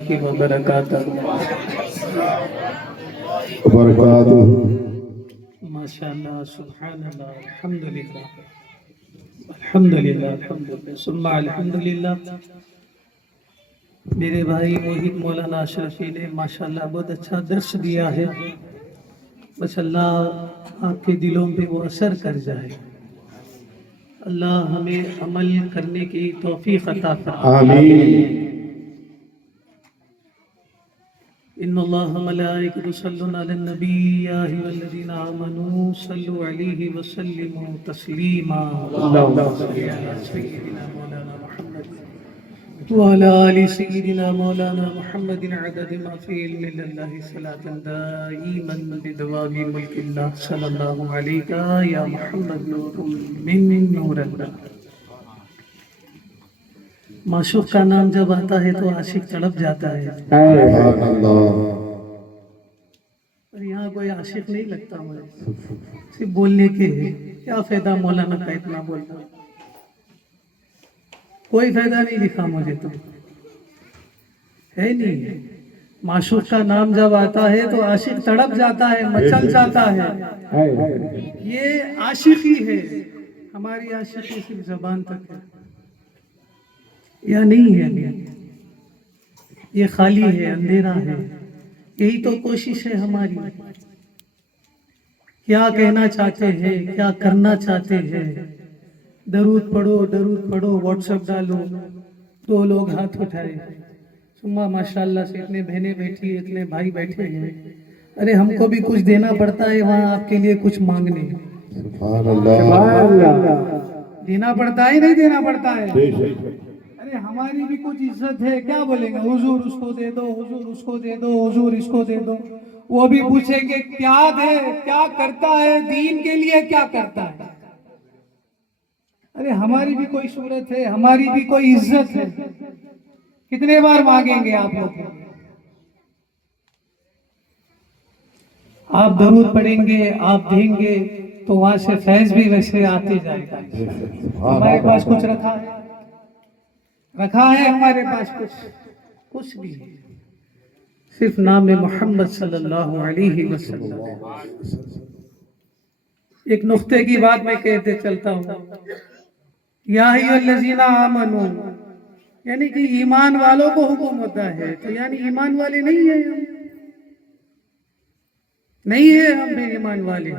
وبرکاتہ ماشاءاللہ سبحان اللہ الحمدللہ الحمدللہ ثم الحمدللہ۔ میرے بھائی موہد مولانا اشرفی نے ماشاءاللہ بہت اچھا درس دیا ہے، بس اللہ آپ کے دلوں پہ وہ اثر کر جائے، اللہ ہمیں عمل کرنے کی توفیق عطا فرمائے۔ آمین۔ ان اللہ ملائکۃ یصلون علی النبی یا ایھا الذین آمنوا صلوا علیہ وسلموا تسلیما۔ اللهم صل علی سیدنا مولانا محمد وعلی آل سیدنا مولانا محمد عدد ما فی علم اللہ صلاۃ دائما بدوام ملک اللہ صلی اللہ علیک یا محمد نور من نور اللہ۔ معشوق کا نام جب آتا ہے تو عاشق تڑپ جاتا ہے، اور یہاں کوئی عاشق نہیں لگتا مجھے، صرف بولنے کے کیا فائدہ مولانا کا اتنا بولنا، کوئی فائدہ نہیں دکھا مجھے تو ہے نہیں۔ معشوق کا نام جب آتا ہے تو عاشق تڑپ جاتا ہے، مچل جاتا ہے، یہ عاشقی ہے۔ ہماری عاشقی صرف زبان تک ہے یا نہیں ہے، یہ خالی ہے، اندھیرا ہے۔ یہی تو کوشش ہے ہماری، کیا کہنا چاہتے ہیں، کیا کرنا چاہتے ہیں۔ درود پڑھو، واٹس ایپ ڈالو، 2 لوگ ہاتھ اٹھائے، ثم ماشاءاللہ سے اتنے بہنیں بیٹھی ہیں، اتنے بھائی بیٹھے ہیں، ارے ہم کو بھی کچھ دینا پڑتا ہے وہاں آپ کے لیے کچھ مانگنے، سبحان اللہ، دینا پڑتا ہے نہیں دینا پڑتا ہے؟ ارے ہماری بھی کچھ عزت ہے، کیا بولیں گے حضور اس کو دے دو، حضور اس کو دے دو، حضور اس کو دے دو، وہ بھی پوچھیں گے کیا دے، کیا کرتا ہے دین کے لیے، کیا کرتا ہے۔ ارے ہماری بھی کوئی صورت ہے، ہماری بھی کوئی عزت ہے، کتنے بار مانگیں گے آپ لوگ؟ آپ درود پڑھیں گے، آپ دیں گے تو وہاں سے فیض بھی ویسے آتے جائے گا۔ ہمارے پاس کچھ رکھا ہے ہمارے پاس کچھ بھی ہے، صرف نام محمد صلی اللہ علیہ وسلم۔ ایک نقطے کی بات میں کہتے چلتا ہوں، یا ایھا الذین آمنوا، یعنی کہ ایمان والوں کو حکم ہوتا ہے، تو یعنی ایمان والے نہیں ہیں ہم، نہیں ہے ہم بھی ایمان والے۔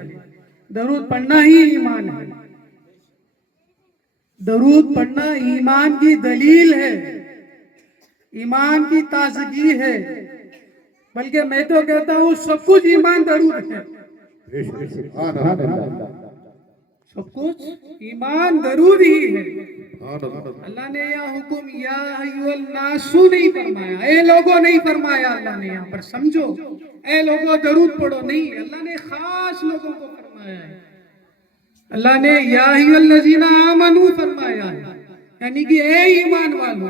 درود پڑھنا ہی ایمان ہے، درود پڑھنا ایمان کی دلیل ہے، ایمان کی تازگی ہے، بلکہ میں تو کہتا ہوں سب کچھ ایمان درود ہے، سب کچھ ایمان درود ہی ہے۔ اللہ نے یہ حکم یا ایھا الناس نہیں فرمایا، اے لوگوں نہیں فرمایا، اللہ نے یہاں پر سمجھو اے لوگوں درود پڑھو نہیں، اللہ نے خاص لوگوں کو فرمایا ہے، اللہ نے یا ایھا الذین آمنوا فرمایا ہے، یعنی کہ اے ایمان والو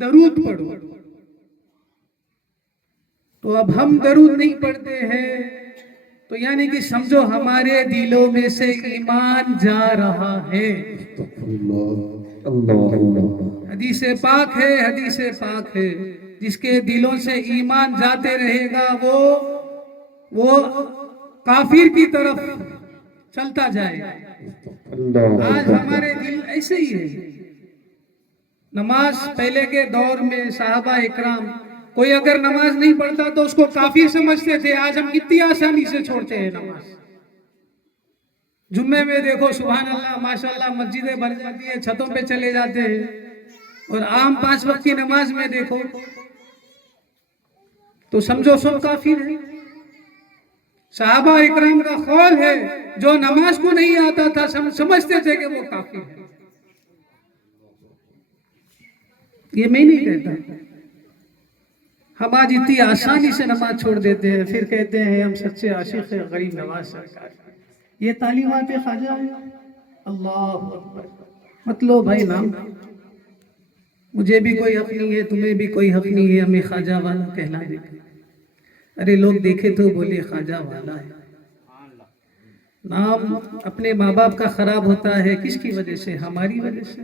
درود پڑھو۔ تو اب ہم درود نہیں پڑھتے ہیں تو یعنی کہ سمجھو ہمارے دلوں میں سے ایمان جا رہا ہے۔ حدیث پاک ہے، جس کے دلوں سے ایمان جاتے رہے گا وہ کافر کی طرف چلتا جائے گا۔ آج ہمارے دل ایسے ہی ہے، نماز پہلے کے دور میں صحابہ اکرام کوئی اگر نماز نہیں پڑھتا تو اس کو کافر سمجھتے تھے، آج ہم کتنی آسانی سے چھوڑتے ہیں نماز۔ جمعے میں دیکھو سبحان اللہ ماشاءاللہ مسجدیں بھر جاتی ہیں، چھتوں پہ چلے جاتے ہیں، اور عام 5 وقت کی نماز میں دیکھو تو سمجھو سب کافر ہیں۔ صحابہ اکرام کا قول ہے جو نماز کو نہیں آتا تھا سمجھتے تھے کہ وہ کافر ہے۔ یہ میں نہیں کہتا، ہم آج اتنی آسانی سے نماز چھوڑ دیتے ہیں، پھر کہتے ہیں ہم سچے عاشق ہیں غریب نواز سرکار۔ یہ تعلیمات خواجہ ہے، اللہ اکبر۔ مطلب بھائی نام، مجھے بھی کوئی حق نہیں ہے، تمہیں بھی کوئی حق نہیں ہے ہمیں خواجہ والا کہلا دیتے۔ ارے لوگ دیکھے تو بولے خواجہ والا ہے، نام اپنے ماں باپ کا خراب ہوتا ہے کس کی وجہ سے؟ ہماری وجہ سے۔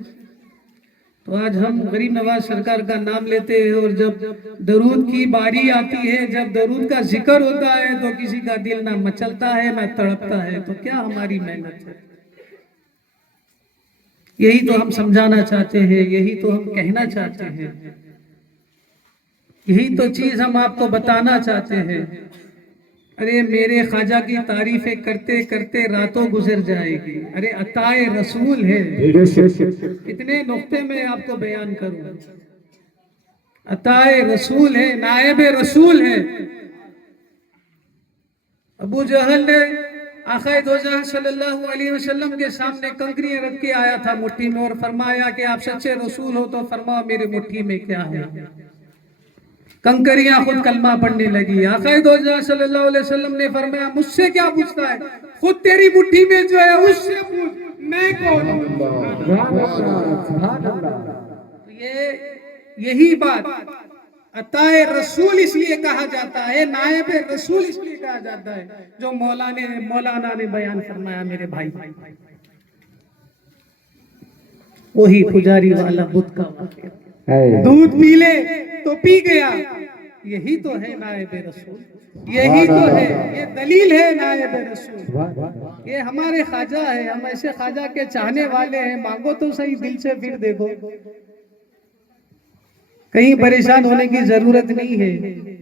تو آج ہم غریب نواز سرکار کا نام لیتے ہیں اور جب درود کی باری آتی ہے، جب درود کا ذکر ہوتا ہے تو کسی کا دل نہ مچلتا ہے نہ تڑپتا ہے، تو کیا ہماری محنت ہے؟ یہی تو ہم سمجھانا چاہتے ہیں، یہی تو ہم کہنا چاہتے ہیں، یہی تو چیز ہم آپ کو بتانا چاہتے ہیں۔ ارے میرے خواجہ کی تعریفیں کرتے کرتے راتوں گزر جائے گی۔ ارے عطائے رسول ہے، کتنے نقطے میں آپ کو بیان کروں۔ عطائے رسول ہے، نائب رسول ہے۔ ابو جہل نے آقا دو جہاں صلی اللہ علیہ وسلم کے سامنے کنکریاں رکھ کے آیا تھا مٹھی میں، اور فرمایا کہ آپ سچے رسول ہو تو فرماؤ میرے مٹھی میں کیا ہے۔ کنکریاں خود کلمہ پڑھنے لگی۔ آقا دو جہاں صلی اللہ علیہ وسلم نے فرمایا مجھ سے کیا پوچھتا ہے، خود تیری مٹھی میں جو ہے اس سے پوچھ، میں کون ہوں۔ یہی بات عطائے رسول اس لیے کہا جاتا ہے، نائب رسول اس لیے کہا جاتا ہے، جو مولانا نے بیان فرمایا میرے بھائی۔ وہی پجاری والا بت کا واقعہ، دودھ پی لے تو پی گیا، یہی تو ہے نائب رسول، یہی تو ہے، یہ دلیل ہے نائب رسول۔ یہ ہمارے خواجہ ہے، ہم ایسے خواجہ کے چاہنے والے ہیں، مانگو تو صحیح دل سے پھر دیکھو۔ کہیں پریشان ہونے کی ضرورت نہیں ہے،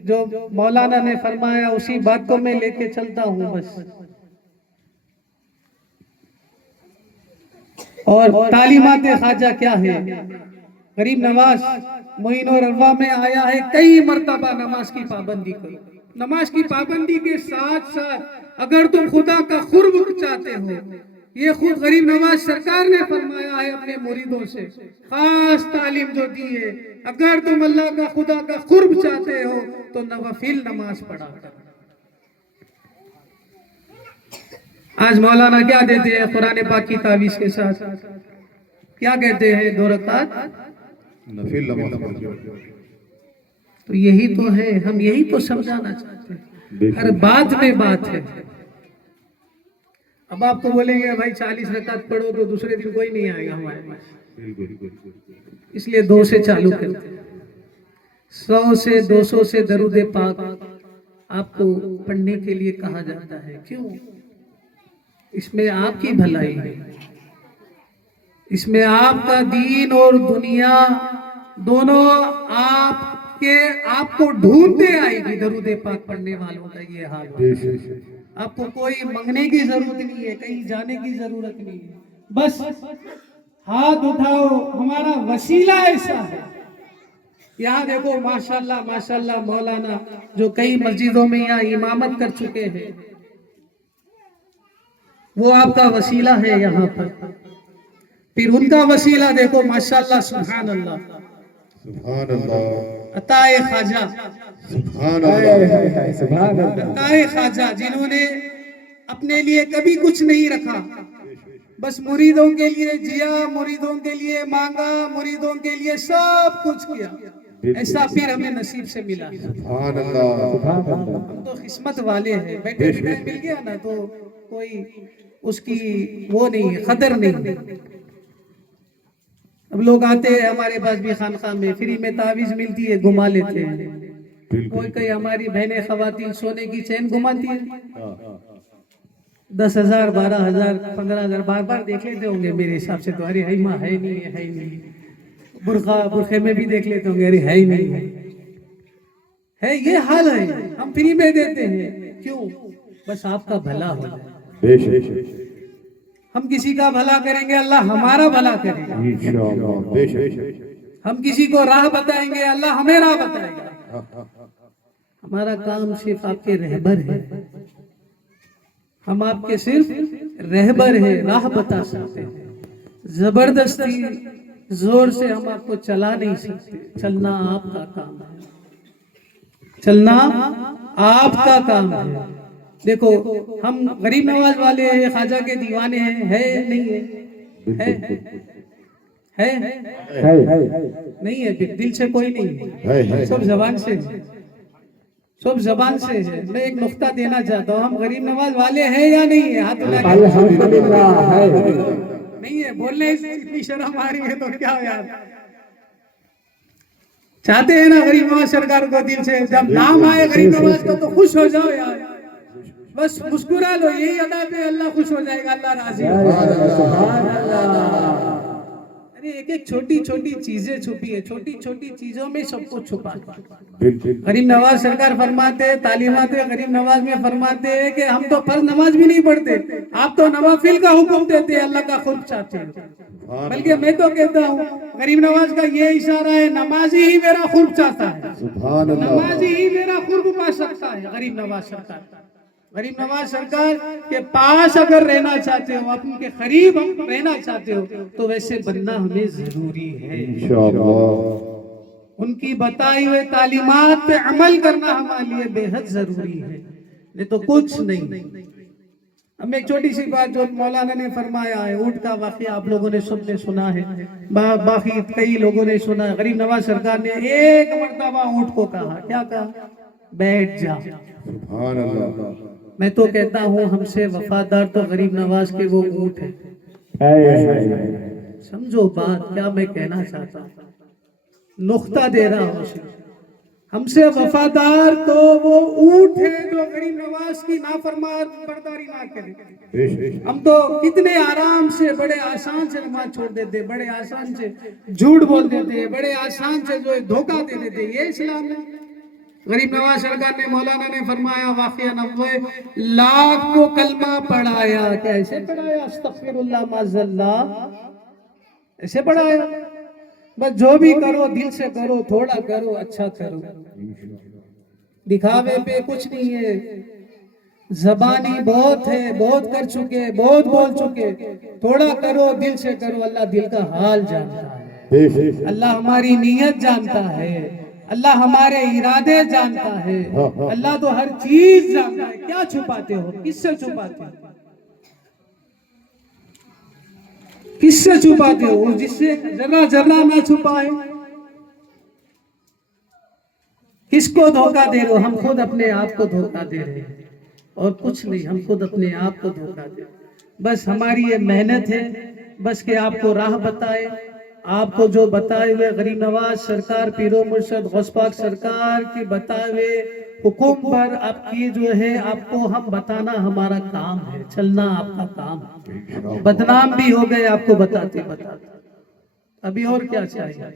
جو مولانا نے فرمایا اسی بات کو میں لے کے چلتا ہوں بس۔ اور تعلیمات خواجہ کیا ہے؟ غریب نواز معین اور اروا میں آیا ہے کئی مرتبہ نماز کی پابندی کرو۔ نماز کی پابندی کے ساتھ ساتھ اگر تم خدا کا قرب چاہتے ہو، یہ خود غریب نواز سرکار نے فرمایا ہے اپنے مریدوں سے، خاص تعلیم جو دی ہے، اگر تم اللہ کا خدا کا قرب چاہتے ہو تو نوافل نماز پڑھا کر۔ آج مولانا کیا دیتے ہیں قرآن پاک کی تعویذ کے ساتھ؟ کیا کہتے ہیں؟ 2 رکعت نفل نماز۔ تو یہی تو ہے، ہم یہی تو سمجھانا چاہتے ہیں، ہر بات میں بات ہے۔ اب آپ کو بولیں گے بھائی 40 رکعت پڑھو تو دوسرے دن کوئی نہیں آئے گا ہمارے پاس، اس لیے 2 سے چالو کرتے ہیں۔ 100 سے 200 سے درود پاک آپ کو پڑھنے کے لیے کہا جاتا ہے۔ کیوں؟ اس میں آپ کی بھلائی ہے، اس میں آپ کا دین اور دنیا دونوں آپ کو ڈھونڈتے آئے گی۔ درود پاک پڑھنے والوں کا یہ حال ہے، آپ کو کوئی منگنے کی ضرورت نہیں ہے، کہیں جانے کی ضرورت نہیں ہے، بس ہاتھ اٹھاؤ، ہمارا وسیلہ ایسا ہے۔ یہاں دیکھو ماشاءاللہ ماشاءاللہ مولانا جو کئی مسجدوں میں یہاں امامت کر چکے ہیں، وہ آپ کا وسیلہ ہے یہاں پر۔ پھر ان کا وسیلہ دیکھو ماشاءاللہ سبحان اللہ، سبحان اللہ، عطائے خواجہ، سبحان اللہ، عطائے خواجہ جنہوں نے اپنے لیے کبھی کچھ نہیں رکھا، بس مریدوں کے لیے جیا، مریدوں کے لیے مانگا، مریدوں کے لیے سب کچھ کیا۔ ایسا پھر ہمیں نصیب سے ملا۔ سبحان اللہ، ہم تو قسمت والے ہیں، بیٹے بٹھائے مل گیا نا تو کوئی اس کی وہ نہیں ہے، قدر نہیں۔ اب لوگ آتے ہیں ہمارے پاس بھی خانقاہ میں، فری میں تعویذ ملتی ہے گھما لیتے ہیں۔ کوئی ہماری بہنیں خواتین سونے کی چین گھماتی ہیں، 10,000 12,000 15,000 بار بار دیکھ لیتے ہوں گے میرے حساب سے تو، ارے ہے ماں ہے نہیں ہے نہیں، برقعے میں بھی دیکھ لیتے ہوں گے، ارے ہے ہی نہیں ہے۔ یہ حال ہے، ہم فری میں دیتے ہیں، کیوں؟ بس آپ کا بھلا ہو جائے۔ ہم کسی کا بھلا کریں گے اللہ ہمارا بھلا کرے گا، ہم کسی کو راہ بتائیں گے اللہ ہمیں راہ بتائے گا۔ ہمارا کام صرف آپ کے رہبر ہے، ہم آپ کے صرف رہبر ہیں، راہ بتا سکتے ہیں، زبردستی زور سے ہم آپ کو چلا نہیں سکتے۔ چلنا آپ کا کام ہے، چلنا آپ کا کام ہے۔ دیکھو ہم غریب نواز والے ہیں، خواجہ کے دیوانے ہیں، ہے نہیں ہے؟ ہے نہیں ہے؟ دل سے کوئی نہیں ہے، سب زبان سے ہے، سب زبان سے ہے۔ میں ایک نقطہ دینا چاہتا ہوں، ہم غریب نواز والے ہیں یا نہیں ہے؟ ہاتھ اٹھا کے نہیں ہے، بولنے اتنی شرم آ رہی ہے تو کیا یار، چاہتے ہیں نا غریب نواز سرکار کو دل سے؟ جب نام آئے غریب نواز کا تو خوش ہو جاؤ یار، بس مسکرا لو، یہی ادا پہ اللہ خوش ہو جائے گا، اللہ راضی ہو جائے گا۔ ارے ایک ایک چھوٹی چھوٹی چیزیں چھپی ہے، چھوٹی چھوٹی چیزوں میں سب کچھ چھپا ہے۔ غریب نواز سرکار فرماتے ہیں، تعلیمات غریب نواز میں فرماتے ہیں کہ ہم تو فرض نماز بھی نہیں پڑھتے، آپ تو نوافل کا حکم دیتے ہیں، اللہ کا خود چاہتے ہیں۔ بلکہ میں تو کہتا ہوں غریب نواز کا یہ اشارہ ہے، نمازی ہی میرا قرب چاہتا ہے، نمازی ہی میرا قرب پا سکتا ہے۔ غریب نواز سرکار، غریب نواز سرکار کے پاس اگر رہنا چاہتے ہو، اپن کے قریب رہنا چاہتے ہو، تو ویسے بننا ہمیں ضروری ہے۔ ان کی بتائی ہوئے تعلیمات پہ عمل کرنا ہمارے لیے بے حد ضروری ہے، نہیں تو کچھ نہیں۔ ہم ایک چھوٹی سی بات جو مولانا نے فرمایا ہے، اونٹ کا واقعہ آپ لوگوں نے سب نے سنا ہے، باقی کئی لوگوں نے سنا ہے۔ غریب نواز سرکار نے ایک مرتبہ اونٹ کو کہا، کیا کہا؟ بیٹھ جا۔ سبحان اللہ۔ میں تو کہتا ہوں ہم سے وفادار تو غریب نواز کے وہ اونٹ ہیں۔ سمجھو بات کیا میں کہنا چاہتا ہوں، نقطہ دے رہا ہوں صرف۔ ہم سے وفادار تو وہ اونٹ ہے جو غریب نواز کی نافرمان برداری نہ کرے۔ ہم تو کتنے آرام سے بڑے آسان سے نماز چھوڑ دیتے، بڑے آسان سے جھوٹ بول دیتے، بڑے آسان سے جو دھوکہ دے دیتے، یہ اسلام ہے؟ غریب نواز سرکار نے، مولانا نے فرمایا واقعہ 90 لاکھ کو کلمہ پڑھایا، کیسے پڑھایا؟ استغفر اللہ معاذ اللہ، ایسے پڑھایا۔ بس جو بھی کرو دل سے کرو، تھوڑا کرو اچھا کرو، دکھاوے پہ کچھ نہیں ہے۔ زبانی بہت ہے، بہت کر چکے، بہت بول چکے، تھوڑا کرو دل سے کرو، اللہ دل کا حال جانتا ہے، اللہ ہماری نیت جانتا ہے، اللہ ہمارے ارادے جانتا ہے، اللہ تو ہر چیز جانتا ہے۔ کیا چھپاتے ہو؟ کس سے چھپاتے ہو؟ کس سے چھپاتے ہو؟ جس سے ذرہ ذرہ نہ چھپائے۔ کس کو دھوکہ دے رہے ہو؟ ہم خود اپنے آپ کو دھوکہ دے رہے ہیں اور کچھ نہیں، ہم خود اپنے آپ کو دھوکہ دے رہے ہیں۔ بس ہماری یہ محنت ہے، بس کہ آپ کو راہ بتائے، آپ کو جو بتائے ہوئے غریب نواز سرکار پیر و مرشد غوث پاک سرکار کی بتائے ہوئے حکم پر آپ کی جو ہے آپ کو ہم بتانا ہمارا کام ہے، چلنا آپ کا کام ہے۔ بدنام بھی ہو گئے آپ کو بتاتے بتاتے، ابھی اور کیا چاہیے؟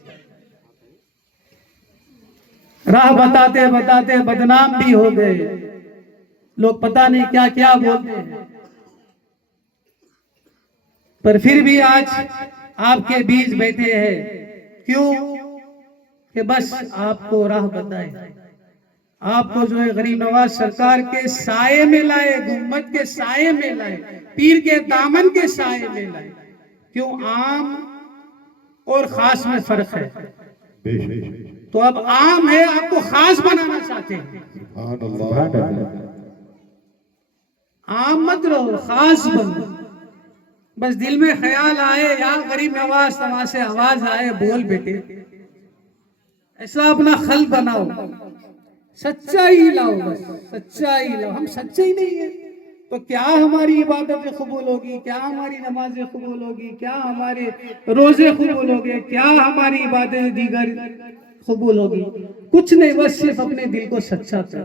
راہ بتاتے بتاتے بدنام بھی ہو گئے، لوگ پتہ نہیں کیا کیا بولتے ہیں، پر پھر بھی آج آپ کے بیچ بیٹھے ہیں۔ کیوں؟ کہ بس آپ کو راہ بتائے، آپ کو جو ہے غریب نواز سرکار کے سائے میں لائے، گنبد کے سائے میں لائے، پیر کے دامن کے سائے میں لائے۔ کیوں؟ عام اور خاص میں فرق ہے، تو اب عام ہے، آپ کو خاص بنانا چاہتے ہیں۔ عام مت رہو، خاص بنو۔ بس دل میں خیال آئے یا غریب نواز وہاں سے آواز آئے، بول بیٹے، ایسا اپنا خل بناؤ، سچائی لاؤ، بس سچائی لاؤ۔ ہم سچے ہی نہیں ہیں تو کیا ہماری عبادتیں قبول ہوگی؟ کیا ہماری نمازیں قبول ہوگی؟ کیا ہمارے روزے قبول ہوگے؟ کیا ہماری عبادتیں دیگر قبول ہوگی؟ کچھ نہیں، بس صرف اپنے دل کو سچا کرو۔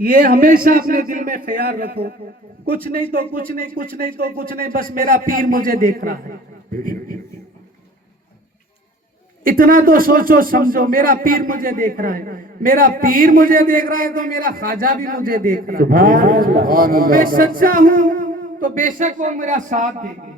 یہ ہمیشہ اپنے دل میں خیال رکھو، کچھ نہیں تو کچھ نہیں، کچھ نہیں تو کچھ نہیں، بس میرا پیر مجھے دیکھ رہا ہے، اتنا تو سوچو سمجھو، میرا پیر مجھے دیکھ رہا ہے، میرا پیر مجھے دیکھ رہا ہے تو میرا خواجہ بھی مجھے دیکھ رہا ہے۔ میں سچا ہوں تو بے شک وہ میرا ساتھ دیں گے،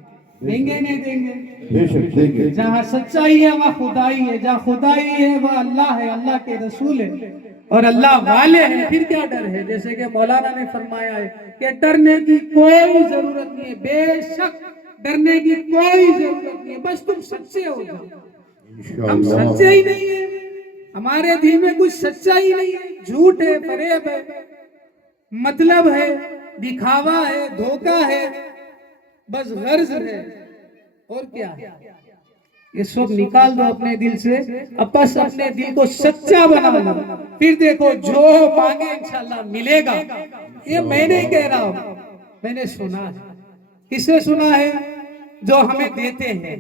دیں گے نہیں دیں گے؟ جہاں سچائی ہے وہاں خدائی ہے، جہاں خدائی ہے وہ اللہ ہے، اللہ کے رسول ہے اور اللہ والے ہیں، پھر کیا ڈر ہے؟ جیسے کہ مولانا نے فرمایا ہے کہ ڈرنے کی کوئی ضرورت نہیں ہے، بے شک ڈرنے کی کوئی ضرورت نہیں ہے، بس تم سچے ہو جاؤ۔ ہم سچے ہی نہیں ہیں، ہمارے دل میں کچھ سچائی نہیں ہے، جھوٹ ہے، فریب ہے، مطلب ہے، دکھاوا ہے، دھوکہ ہے، بس غرض ہے، اور کیا ہے؟ یہ سب نکال دو اپنے دل سے، اپس اپنے دل کو سچا بنا لو، پھر دیکھو جو مانگے انشاءاللہ ملے گا۔ یہ میں نہیں کہہ رہا ہوں، میں نے سنا ہے۔ کس سے سنا ہے؟ جو ہمیں دیتے ہیں،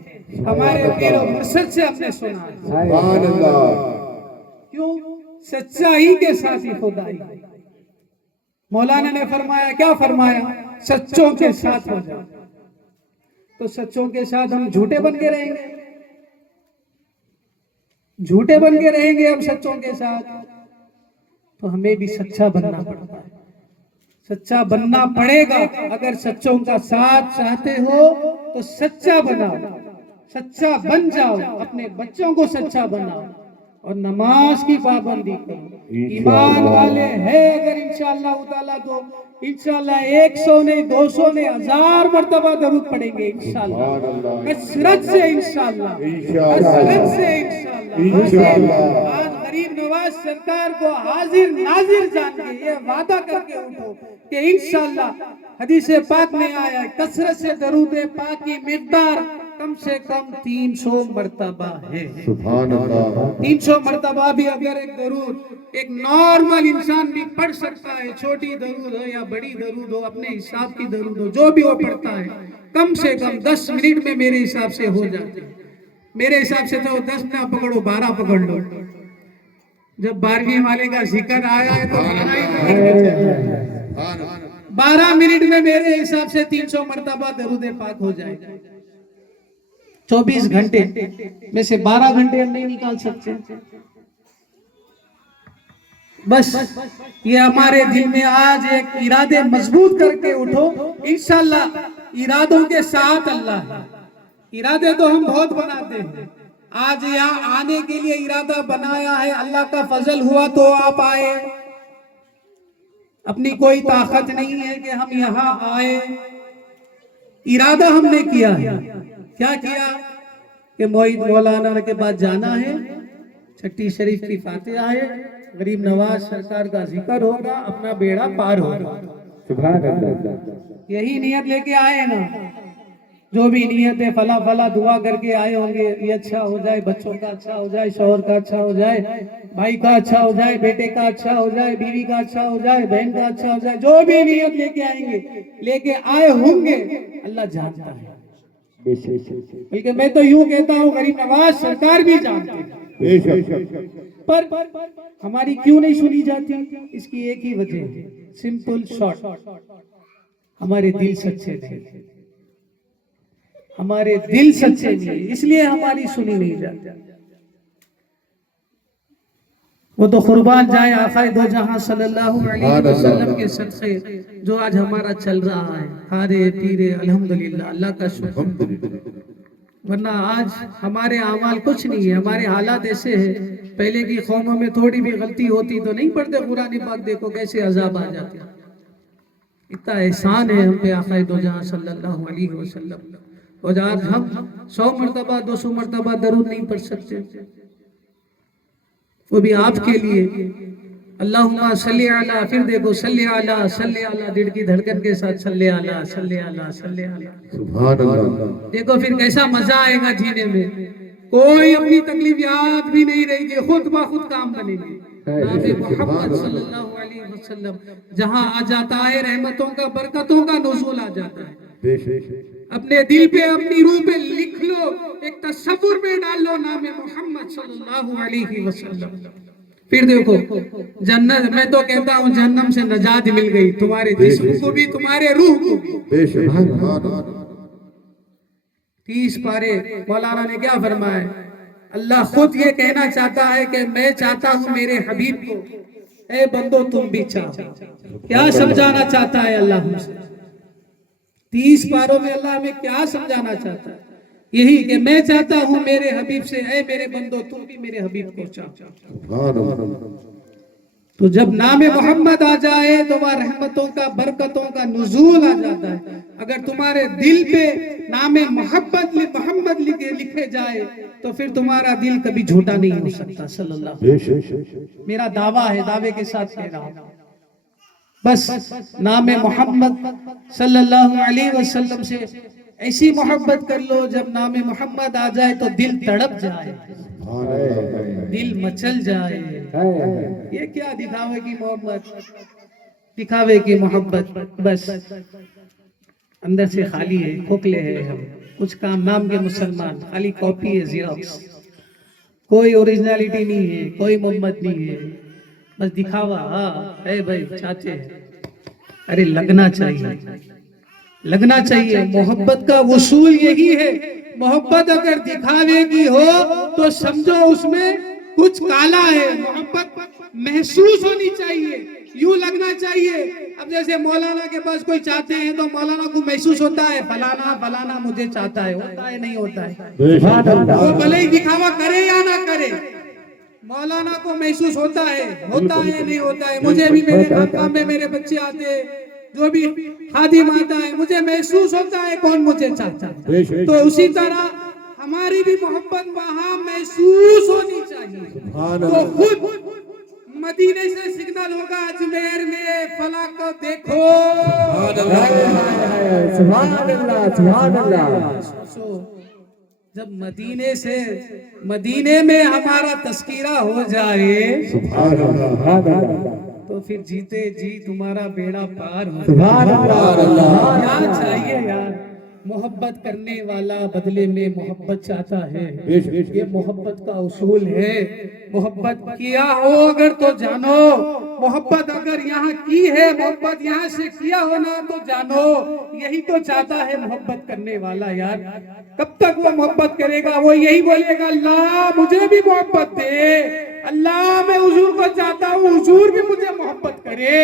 ہمارے پیر و مرشد سے ہم نے سنا ہے۔ سبحان اللہ۔ کیوں؟ سچائی کے ساتھ ہی خدائی ہے۔ مولانا نے فرمایا، کیا فرمایا؟ سچوں کے ساتھ ہو جاؤ۔ تو سچوں کے ساتھ ہم جھوٹے بن کے رہیں گے، جھوٹے بن کے رہیں گے ہم سچوں کے ساتھ، تو ہمیں بھی سچا بننا پڑتا ہے، سچا بننا پڑے گا۔ اگر سچوں کا ساتھ چاہتے ہو تو سچا بناؤ، سچا بن جاؤ، اپنے بچوں کو سچا بناؤ، اور نماز کی پابندی کرو۔ ایمان والے ہیں اگر انشاءاللہ تعالیٰ تو انشاءاللہ 100 نہیں 200 نہیں 1000 مرتبہ درود پڑھیں گے انشاءاللہ، کثرت سے انشاءاللہ، کثرت سے انشاءاللہ۔ آج غریب نواز سرکار کو حاضر ناظر جان کے یہ وعدہ کر کے اٹھو کہ انشاءاللہ حدیث پاک میں آیا ہے کثرت سے درود پاک کی مقدار کم سے کم 300 مرتبہ ہے۔ سبحان اللہ۔ 300 مرتبہ بھی اگر ایک درود ایک نارمل انسان بھی پڑھ سکتا ہے، چھوٹی درود ہو یا بڑی درود ہو، اپنے حساب کی درود ہو، جو بھی وہ پڑھتا ہے، کم سے کم 10 منٹ میں میرے حساب سے ہو جاتے ہیں۔ میرے حساب سے تو 10 نہ پکڑو 12 پکڑ لو۔ جب 12ویں والے کا ذکر آیا ہے تو 12 ہی پکڑ لو۔ 12 منٹ میں میرے حساب سے 300 مرتبہ درود پاک ہو جائے گا۔ 24 گھنٹے میں سے 12 گھنٹے ہم نہیں نکال سکتے۔ بس یہ ہمارے دل میں آج ایک ارادے مضبوط کر کے اٹھو، انشاءاللہ ارادوں کے ساتھ اللہ ہے۔ ارادے تو ہم بہت بناتے ہیں، آج یہاں آنے کے لیے ارادہ بنایا ہے، اللہ کا فضل ہوا تو آپ آئے، اپنی کوئی طاقت نہیں ہے کہ ہم یہاں آئے، ارادہ ہم نے کیا ہے۔ کیا کیا کہ معید مولانا کے بعد جانا ہے، چھٹی شریف کی فاتحہ ہے، غریب نواز سرکار کا ذکر ہوگا، اپنا بیڑا پار ہوگا۔ سبحان اللہ۔ یہی نیت لے کے آئے نا، جو بھی نیت ہے فلا فلا دعا کر کے آئے ہوں گے، یہ اچھا ہو جائے، بچوں کا اچھا ہو جائے، شوہر کا اچھا ہو جائے، بھائی کا اچھا ہو جائے، بیٹے کا اچھا ہو جائے، بیوی کا اچھا ہو جائے، بہن کا اچھا ہو جائے، جو بھی نیت لے کے آئیں گے، لے کے آئے ہوں گے، اللہ جانتا ہے۔ بلکہ میں تو یوں کہتا ہوں غریب نواز سرکار بھی جانتے ہیں، پر ہماری کیوں نہیں سنی جاتی؟ اس کی ایک ہی وجہ ہے، سمپل شارٹ، ہمارے دل سچے نہیں، ہمارے دل سچے نہیں، اس لیے ہماری سنی نہیں جاتی۔ وہ تو قربان جائے آقا دو جہاں صلی اللہ علیہ وسلم کے صدقے جو آج ہمارا چل رہا ہے، کھارے پیرے الحمدللہ، اللہ کا شکر۔ ورنہ آج ہمارے اعمال کچھ نہیں ہے، ہمارے حالات ایسے ہیں، پہلے کی قوموں میں تھوڑی بھی غلطی ہوتی تو نہیں پڑھتے قرآن پاک، دیکھو کیسے عذاب آ جاتے۔ اتنا احسان ہے ہم پہ آقا دو جہاں صلی اللہ علیہ وسلم، اور آج ہم 100 مرتبہ 200 مرتبہ درود نہیں پڑھ سکتے، وہ بھی آپ کے لیے۔ اللہم صلی علی، پھر دیکھو صلی علی، دل کی دھڑکن کے ساتھ صلی علی صلی علی صلی علی، سبحان اللہ۔ دیکھو پھر کیسا مزہ آئے گا جینے میں، کوئی اپنی تکلیف یاد بھی نہیں رہے گی، خود بخود کام بنے گی۔ نام محمد صلی اللہ علیہ وسلم جہاں آ جاتا ہے، رحمتوں کا برکتوں کا نزول آ جاتا ہے۔ اپنے دل پہ اپنی روح پہ لکھ لو، ایک تصور میں ڈال لو نام محمد صلی اللہ علیہ وسلم، پھر دیکھو جنت، میں تو کہتا ہوں جہنم سے نجات مل گئی، تمہارے جسم کو بھی تمہارے روح کو بھی۔ 30 پارے مولانا نے کیا فرمایا؟ اللہ خود یہ کہنا چاہتا ہے کہ میں چاہتا ہوں میرے حبیب کو، اے بندو تم بھی چاہو۔ کیا سمجھانا چاہتا ہے اللہ ہم سے؟ 30 پاروں میں اللہ ہمیں کیا سمجھانا چاہتا ہے؟ یہی کہ میں چاہتا ہوں میرے حبیب سے، اے میرے بندو تم بھی میرے حبیب کو چاہو۔ تو جب نام محمد آ جائے تو وہ رحمتوں کا برکتوں کا نزول آ جاتا ہے۔ اگر تمہارے دل پہ نام محمد لکھے جائے تو پھر تمہارا دل کبھی جھوٹا نہیں ہو سکتا۔ صلی اللہ علیہ وسلم میرا دعویٰ ہے، دعوے کے ساتھ کہہ رہا ہوں، بس نام محمد صلی اللہ علیہ وسلم سے ایسی محبت کر لو، جب نام محمد آ جائے تو دل تڑپ جائے، دل مچل جائے۔ یہ کیا دکھاوے کی محبت، دکھاوے کی محبت، بس اندر سے خالی ہے، کھوکھلے ہیں ہم، کچھ کام نام کے مسلمان، خالی کاپی ہے، زیروکس۔ کوئی اوریجنلٹی نہیں ہے، کوئی محبت نہیں ہے، بس دکھاوا ہے بھائی چاہتے ہیں. ارے لگنا چاہیے، لگنا چاہیے. محبت کا وصول یہی ہے. محبت اگر دکھاوے کی ہو تو سمجھو اس میں کچھ کالا ہے. محبت محسوس ہونی چاہیے، یوں لگنا چاہیے. اب جیسے مولانا کے پاس کوئی چاہتے ہیں تو مولانا کو محسوس ہوتا ہے فلانا فلانا مجھے چاہتا ہے. ہوتا ہے نہیں ہوتا ہے؟ وہ بھلے ہی دکھاوا کرے یا نہ کرے، مولانا کو محسوس ہوتا ہے نہیں ہوتا ہے؟ مجھے بھی میرے خانقاہ میں میرے بچے آتے ہیں، جو بھی خادم آتا ہے، مجھے محسوس ہوتا ہے کون مجھے چاہتا ہے. تو اسی طرح ہماری بھی محبت وہاں محسوس ہونی چاہیے. تو خود مدینے سے سگنل ہوگا اجمیر میں فلاں کو دیکھو. سبحان اللہ سبحان اللہ. سوچو جب مدینے میں ہمارا تذکرہ ہو جائے سبحان اللہ تو پھر جیتے جی تمہارا بیڑا پار ہو. سبحان اللہ. کیا چاہیے یار؟ محبت کرنے والا بدلے میں محبت چاہتا ہے. یہ محبت کا اصول ہے. محبت کیا ہو اگر تو جانو، محبت اگر یہاں کی ہے، محبت یہاں سے کیا ہونا تو جانو یہی تو چاہتا ہے محبت کرنے والا. یار کب تک وہ محبت کرے گا؟ وہ یہی بولے گا اللہ مجھے بھی محبت دے، اللہ میں حضور کو چاہتا ہوں حضور بھی مجھے محبت کرے.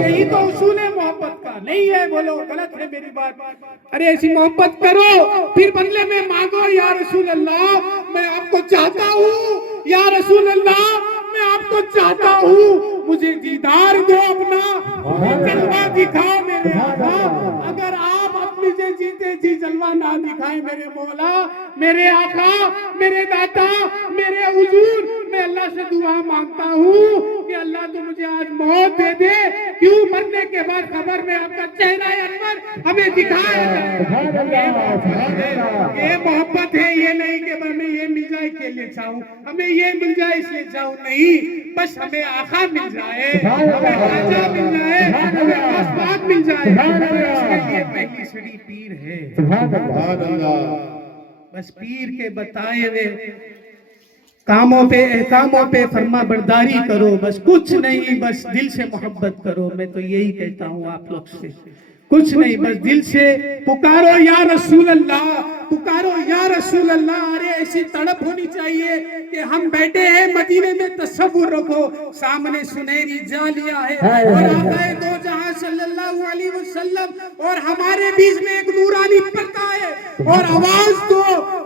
یہی تو اصول ہے محبت کا. نہیں ہے بولو غلط ہے میری بات. ارے ایسی محبت کرو پھر بدلے میں مانگو یا رسول اللہ میں آپ کو چاہتا ہوں، یا رسول اللہ میں آپ کو چاہتا ہوں، مجھے دیدار دو اپنا، جلوہ دکھاؤ میرے آقا. اگر آپ اپنی سے جیتے جی جلوہ نہ دکھائیں میرے مولا، میرے آقا، میرے داتا، میرے حضور، میں اللہ سے دعا مانگتا ہوں کہ اللہ تو مجھے آج موت دے دے، کیوں مرنے کے بعد قبر میں آپ کا چہرہ انور ہمیں دکھایا جائے. یہ محبت ہے. یہ نہیں کہ ہمیں یہ مل جائے کے لیے چاہوں، ہمیں یہ مل جائے اس لیے چاہوں. نہیں، بس ہمیں آقا مل جائے، ہمیں خواجہ مل جائے، ہمیں غوث پاک مل جائے. اس کے لیے پہلی سیڑھی پیر ہے. سبحان اللہ. بس پیر کے بتائے ہوئے کاموں پہ احکاموں پہ فرما برداری کرو. بس کچھ نہیں، بس دل سے محبت کرو. میں تو یہی کہتا ہوں آپ لوگ سے، کچھ نہیں، بس دل سے پکارو یا رسول اللہ، پکارو یا رسول اللہ. ارے ایسی تڑپ ہونی چاہیے کہ ہم بیٹھے ہیں مدینے میں. تصور رکھو سامنے سنہری جالیاں ہے اور آقا دو جہاں صلی اللہ علیہ وسلم اور ہمارے بیچ میں ایک نورانی پردہ ہے، اور آواز دو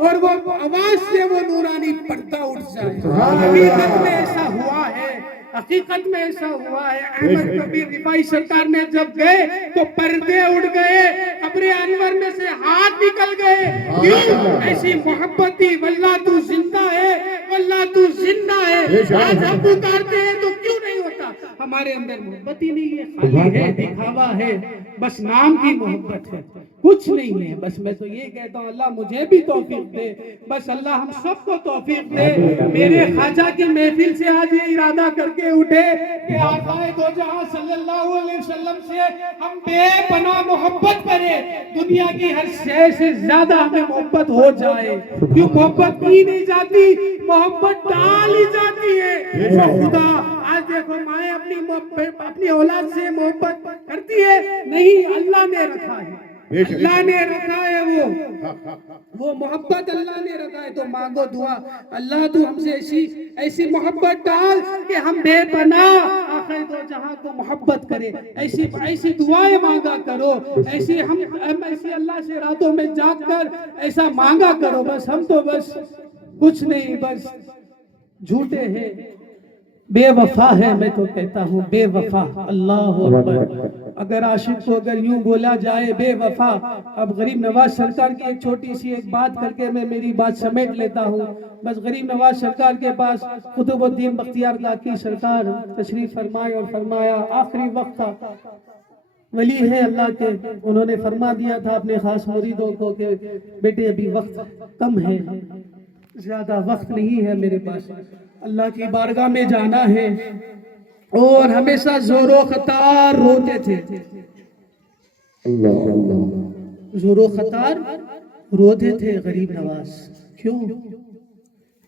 اور وہ آواز سے وہ نورانی پردہ اٹھ جائے. حقیقت میں ایسا ہوا ہے، حقیقت میں ایسا ہوا ہے. احمد کبیر رفاعی سرکار میں جب گئے تو پردے اڑ گئے، قبر انور میں سے ہاتھ نکل گئے. کیوں؟ ایسی محبت تھی. واللہ تو زندہ ہے، واللہ تو زندہ ہے. آج ہم پکارتے ہیں تو کیوں نہیں ہوتا؟ ہمارے اندر محبت ہی نہیں ہے، خالی ہے، دکھاوا ہے، بس نام کی محبت ہے، کچھ نہیں ہے. بس میں تو یہ کہتا ہوں اللہ مجھے بھی توفیق دے، بس اللہ ہم سب کو توفیق دے. میرے خواجہ کی محفل سے آج یہ ارادہ کر کے اٹھے کہ آقا دو جہاں صلی اللہ علیہ وسلم سے ہم بے پناہ محبت کریں، دنیا کی ہر شے سے زیادہ ہمیں محبت ہو جائے. کیوں محبت کی نہیں جاتی؟ محبت ڈالی جاتی ہے. خدا آج دیکھو مائیں اپنی اولاد سے محبت کرتی ہے نہیں، اللہ نے رکھا ہے، اللہ نے رکھا ہے. وہ محبت اللہ نے رکھا ہے. تو مانگو دعا اللہ تو ہم سے ایسی محبت ڈال کہ ہم بے پناہ آقا دو جہاں کو محبت کرے. ایسی دعائیں مانگا کرو، ایسی اللہ سے راتوں میں جاگ کر ایسا مانگا کرو. بس ہم تو بس کچھ نہیں، بس جھوٹے ہیں، بے وفا ہے. میں تو کہتا ہوں بے وفا. اللہ اکبر. اگر عاشق کو اگر یوں بولا جائے بے وفا. اب غریب نواز سرکار کی ایک چھوٹی سی ایک بات کر کے میں میری بات سمیٹ لیتا ہوں. بس غریب نواز سرکار کے پاس قطب الدین بختیار کاکی سرکار تشریف فرمائے اور فرمایا آخری وقت تھا، ولی ہے اللہ کے. انہوں نے فرما دیا تھا اپنے خاص مریدوں کو کہ بیٹے ابھی وقت کم ہے، زیادہ وقت نہیں ہے میرے پاس، اللہ کی بارگاہ میں جانا ہے. اور ہمیشہ زور و خطار روتے تھے، زور و خطار روتے تھے غریب نواز. کیوں؟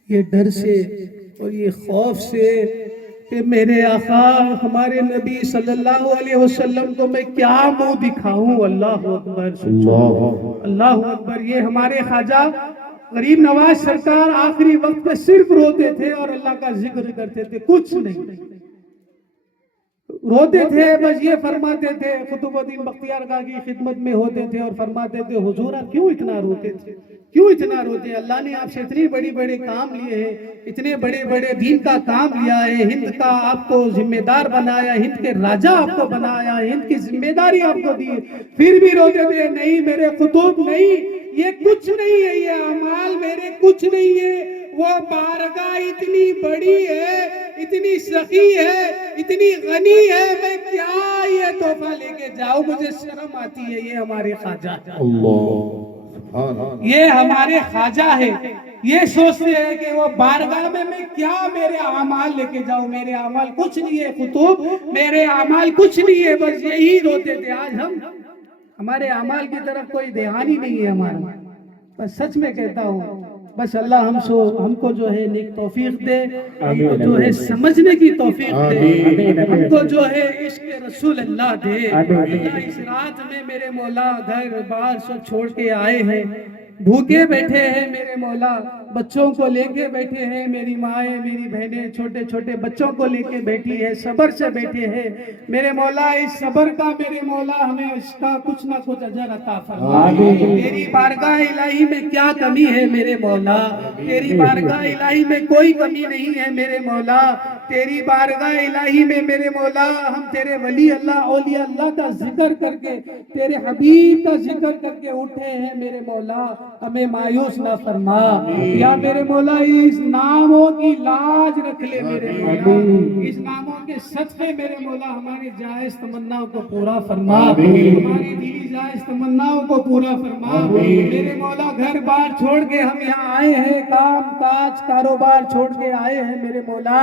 یہ ڈر سے اور یہ خوف سے کہ میرے آقا ہمارے نبی صلی اللہ علیہ وسلم کو میں کیا منہ دکھاؤں. اللہ اکبر اللہ اکبر. یہ ہمارے خواجہ غریب نواز سرکار آخری وقت پہ صرف روتے تھے اور اللہ کا ذکر کرتے تھے, کچھ نہیں روتے تھے. بس یہ فرماتے تھے, قطب الدین بختیار خاں کی خدمت میں ہوتے تھے اور فرماتے تھے حضور آپ کیوں اتنا روتے تھے, کیوں اتنا روتے؟ اللہ نے آپ سے اتنے بڑے بڑے کام لیے ہیں, اتنے بڑے بڑے دین کا کام لیا ہے, ہند کا آپ کو ذمہ دار بنایا, ہند کے راجہ آپ کو بنایا, ہند کی ذمہ داری آپ کو دی, پھر بھی روتے تھے نہیں میرے قطب نہیں, یہ کچھ نہیں ہے, یہ اعمال میرے کچھ نہیں ہے. وہ بارگاہ اتنی بڑی ہے, اتنی سخی ہے, اتنی غنی ہے, میں کیا یہ تحفہ لے کے جاؤں, مجھے شرم آتی ہے. یہ ہمارے خواجہ, یہ ہمارے خواجہ ہے, یہ سوچتے ہیں کہ وہ بارگاہ میں کیا میرے اعمال لے کے جاؤں, میرے اعمال کچھ نہیں ہے قطب, میرے اعمال کچھ نہیں ہے. بس یہی روتے تھے. آج ہمارے اعمال کی طرف کوئی دھیان ہی نہیں ہے ہمارا. بس سچ میں کہتا ہوں, بس اللہ ہم کو جو ہے نیک توفیق دے, ہم کو جو ہے سمجھنے کی توفیق دے, ہم کو جو ہے عشق رسول اللہ دے. اللہ اس رات میں میرے مولا گھر بار سب چھوڑ کے آئے ہیں, بھوکے بیٹھے ہیں میرے مولا, بچوں کو لے کے بیٹھے ہیں, میری مائیں میری بہنیں چھوٹے چھوٹے بچوں کو لے کے بیٹھی ہے, صبر سے بیٹھے ہیں میرے مولا. اس صبر کا میرے مولا ہمیں اس کا کچھ نہ کچھ اجر عطا فرما. تیری بارگاہ الہی میں کیا کمی ہے میرے مولا, تیری بارگاہ الہی میں کوئی کمی نہیں ہے میرے مولا. تیری بارگاہ الہی میں میرے مولا ہم تیرے ولی اللہ اولیاء اللہ کا ذکر کر کے, تیرے حبیب کا ذکر کر کے اٹھے ہیں میرے مولا, ہمیں مایوس نہ فرما. یا میرے مولا اس ناموں کی لاج رکھ لے میرے مولا, اس ناموں کے صدقے میرے مولا ہماری جائز تمناؤں کو پورا فرما, ہماری دلی جائز تمناؤں کو پورا فرما میرے مولا. گھر بار چھوڑ کے ہم یہاں آئے ہیں, کام کاج کاروبار چھوڑ کے آئے ہیں میرے مولا.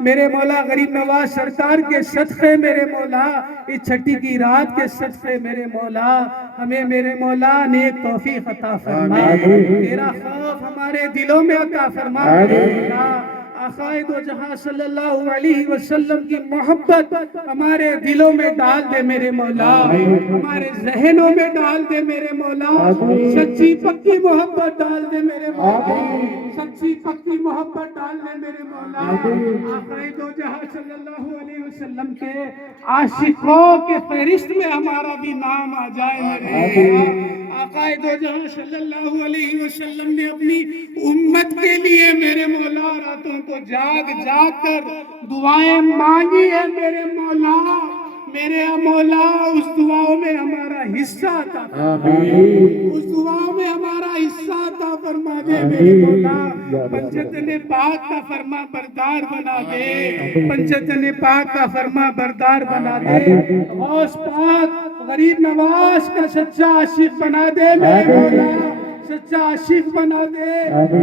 میرے مولا غریب نواز سرکار کے صدقے میرے مولا, اس چھٹی کی رات کے صدقے میرے مولا ہمیں میرے مولا نیک توفیق عطا فرما. تیرا خوف ہمارے دلوں میں عطا فرما میرے مولا. آقائے دو جہاں صلی اللہ علیہ وسلم کی محبت ہمارے دلوں میں ڈال دے میرے مولا, ہمارے ذہنوں میں ڈال دے میرے مولا. سچی پکی محبت ڈال دے میرے مولا, سچی پکی محبت ڈال دے میرے مولا. آقائے دو جہاں صلی اللہ علیہ وسلم کے عاشقوں کے فہرست میں ہمارا بھی نام آ جائے میرے مولا. آقائے دو جہاں صلی اللہ علیہ وسلم نے اپنی امت کے لیے میرے مولا راتوں کو جاگ جاگ کر دعائیں مانگی ہے میرے مولا. میرے مولا اس دعاؤں میں ہمارا حصہ تھا, اس دعاؤں میں ہمارا حصہ تھا فرما دے میرے مولا. پنجتن پاک کا فرما بردار بنا دے, پنجتن پاک کا فرما بردار بنا دے. غوث پاک غریب نواز کا سچا عاشق بنا دے میرے مولا, سچا عاشق بنا دے,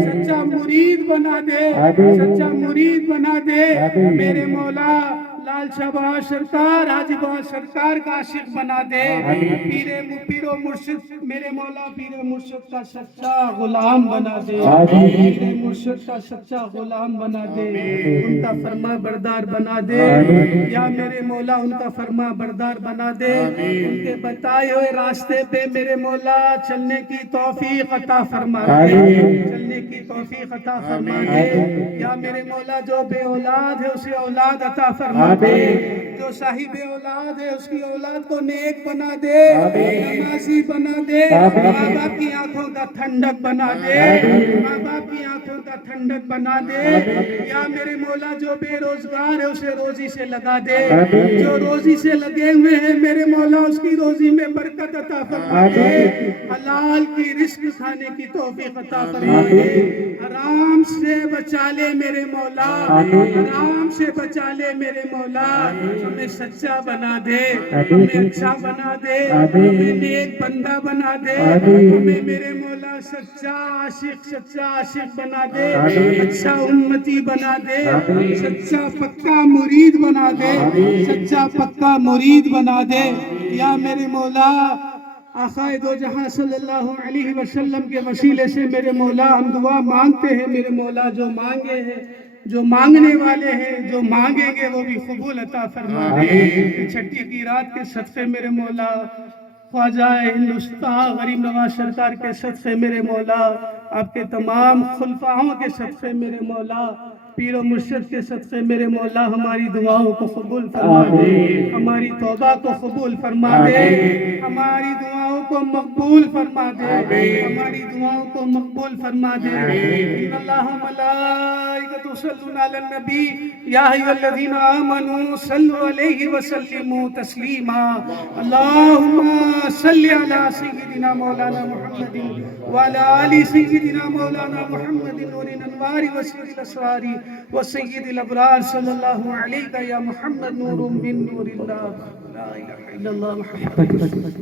سچا مرید بنا دے, سچا مرید بنا دے میرے مولا. لال شاہ بہار سرکار, حاجی بہار سرکار کا عاشق بنا دے. پیر و مرشد میرے مولا, پیر مرشد کا سچا غلام بنا دے, پیر مرشد کا سچا غلام بنا دے, ان کا فرما بردار بنا دے. یا میرے مولا ان کا فرما بردار بنا دے, ان کے بتائے ہوئے راستے پہ میرے مولا چلنے کی توفیق عطا فرما دے, چلنے کی توفیق عطا فرما دے. یا میرے مولا جو بے اولاد ہے اسے اولاد عطا فرما دے, جو صاحب اولاد ہے اس کی اولاد کو نیک بنا دے, نمازی بنا دے, ماں باپ کی آنکھوں کا ٹھنڈک بنا دے, ماں باپ کی آنکھوں کا ٹھنڈک بنا دے. یا میرے مولا جو بے روزگار ہے اسے روزی سے لگا دے, جو روزی سے لگے ہوئے ہیں میرے مولا اس کی روزی میں برکت عطا فرما دے, حلال کی رزق کھانے کی توفیق عطا فرما دے. حرام سے بچا لے میرے مولا, حرام سے بچا لے میرے مولا. ہمیں سچا بنا دے, ہمیں اچھا بنا دے, ہمیں نیک بندہ بنا دے, ہمیں میرے مولا سچا عاشق بنا دے, اچھا امتی بنا دے, سچا پکا مرید بنا دے, سچا پکا مرید بنا دے. یا میرے مولا آقائے دو جہاں صلی اللہ علیہ وسلم کے وسیلے سے میرے مولا ہم دعا مانگتے ہیں میرے مولا جو مانگے ہیں جو مانگنے والے ہیں جو مانگیں گے وہ بھی قبول عطا فرما دے چھٹی کی رات کے صدقے میرے مولا خواجہ ہندوستان غریب نواز سرکار کے صدقے میرے مولا آپ کے تمام خلفاؤں کے صدقے میرے مولا پیر و مرشد کے صدقے میرے مولا ہماری دعاؤں کو قبول فرما دے ہماری توبہ کو قبول فرما دے ہماری دعاؤں کو مقبول فرما دے ہماری دعاؤں کو مقبول فرما دے ان اللہ ملائکۃ یصلون علی النبی یا ایھا الذین آمنوا صلوا علیہ وسلموا تسلیما اللہم صل علی سیدنا مولانا محمد وعلی آل سیدنا مولانا محمد نور الانوار وسیر الاسرار وسید الابرار صلی اللہ علیہ یا محمد نور من نور اللہ لا الہ الا اللہ محمد